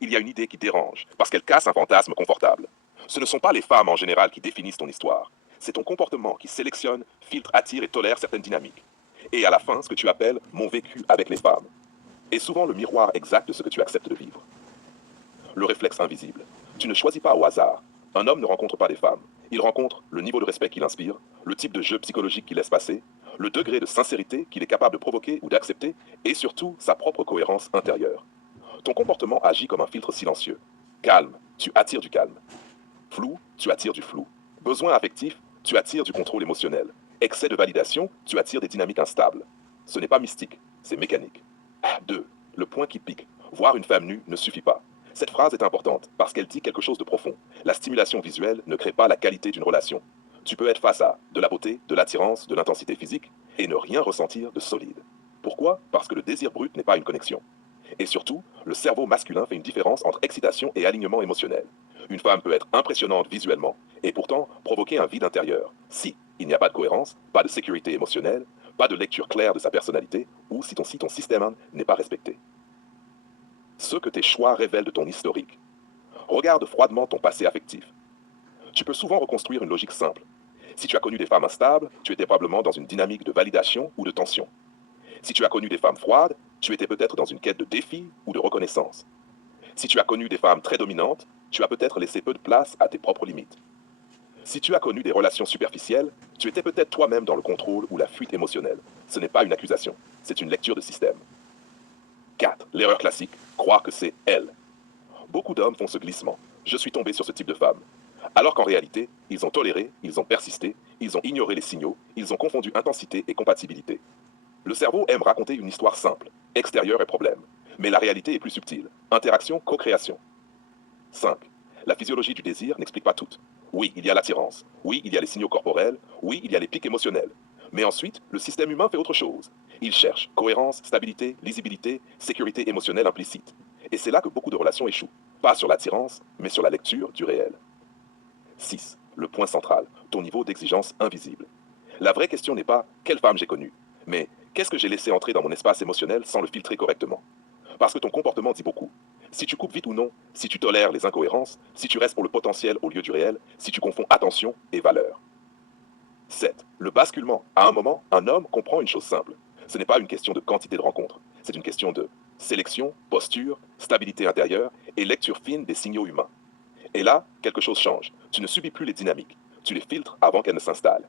il y a une idée qui dérange, parce qu'elle casse un fantasme confortable. Ce ne sont pas les femmes en général qui définissent ton histoire. C'est ton comportement qui sélectionne, filtre, attire et tolère certaines dynamiques. Et à la fin, ce que tu appelles mon vécu avec les femmes est souvent le miroir exact de ce que tu acceptes de vivre. Le réflexe invisible. Tu ne choisis pas au hasard. Un homme ne rencontre pas des femmes. Il rencontre le niveau de respect qu'il inspire, le type de jeu psychologique qu'il laisse passer, le degré de sincérité qu'il est capable de provoquer ou d'accepter, et surtout sa propre cohérence intérieure. Ton comportement agit comme un filtre silencieux. Calme, tu attires du calme. Flou, tu attires du flou. Besoin affectif, tu attires du contrôle émotionnel. Excès de validation, tu attires des dynamiques instables. Ce n'est pas mystique, c'est mécanique. 2. Le point qui pique. Voir une femme nue ne suffit pas. Cette phrase est importante parce qu'elle dit quelque chose de profond. La stimulation visuelle ne crée pas la qualité d'une relation. Tu peux être face à de la beauté, de l'attirance, de l'intensité physique et ne rien ressentir de solide. Pourquoi? Parce que le désir brut n'est pas une connexion. Et surtout, le cerveau masculin fait une différence entre excitation et alignement émotionnel. Une femme peut être impressionnante visuellement et pourtant provoquer un vide intérieur si il n'y a pas de cohérence, pas de sécurité émotionnelle, pas de lecture claire de sa personnalité ou si ton système n'est pas respecté. Ce que tes choix révèlent de ton historique. Regarde froidement ton passé affectif. Tu peux souvent reconstruire une logique simple. Si tu as connu des femmes instables, tu étais probablement dans une dynamique de validation ou de tension. Si tu as connu des femmes froides, tu étais peut-être dans une quête de défi ou de reconnaissance. Si tu as connu des femmes très dominantes, tu as peut-être laissé peu de place à tes propres limites. Si tu as connu des relations superficielles, tu étais peut-être toi-même dans le contrôle ou la fuite émotionnelle. Ce n'est pas une accusation, c'est une lecture de système. 4. L'erreur classique, croire que c'est elle. Beaucoup d'hommes font ce glissement. Je suis tombé sur ce type de femme. Alors qu'en réalité, ils ont toléré, ils ont persisté, ils ont ignoré les signaux, ils ont confondu intensité et compatibilité. Le cerveau aime raconter une histoire simple. Extérieur est problème. Mais la réalité est plus subtile. Interaction, co-création. 5. La physiologie du désir n'explique pas tout. Oui, il y a l'attirance. Oui, il y a les signaux corporels. Oui, il y a les pics émotionnels. Mais ensuite, le système humain fait autre chose. Il cherche cohérence, stabilité, lisibilité, sécurité émotionnelle implicite. Et c'est là que beaucoup de relations échouent. Pas sur l'attirance, mais sur la lecture du réel. 6. Le point central, ton niveau d'exigence invisible. La vraie question n'est pas quelle femme j'ai connue, mais qu'est-ce que j'ai laissé entrer dans mon espace émotionnel sans le filtrer correctement. Parce que ton comportement dit beaucoup. Si tu coupes vite ou non, si tu tolères les incohérences, si tu restes pour le potentiel au lieu du réel, si tu confonds attention et valeur. 7. Le basculement. À un moment, un homme comprend une chose simple. Ce n'est pas une question de quantité de rencontres, c'est une question de sélection, posture, stabilité intérieure et lecture fine des signaux humains. Et là, quelque chose change. Tu ne subis plus les dynamiques, tu les filtres avant qu'elles ne s'installent.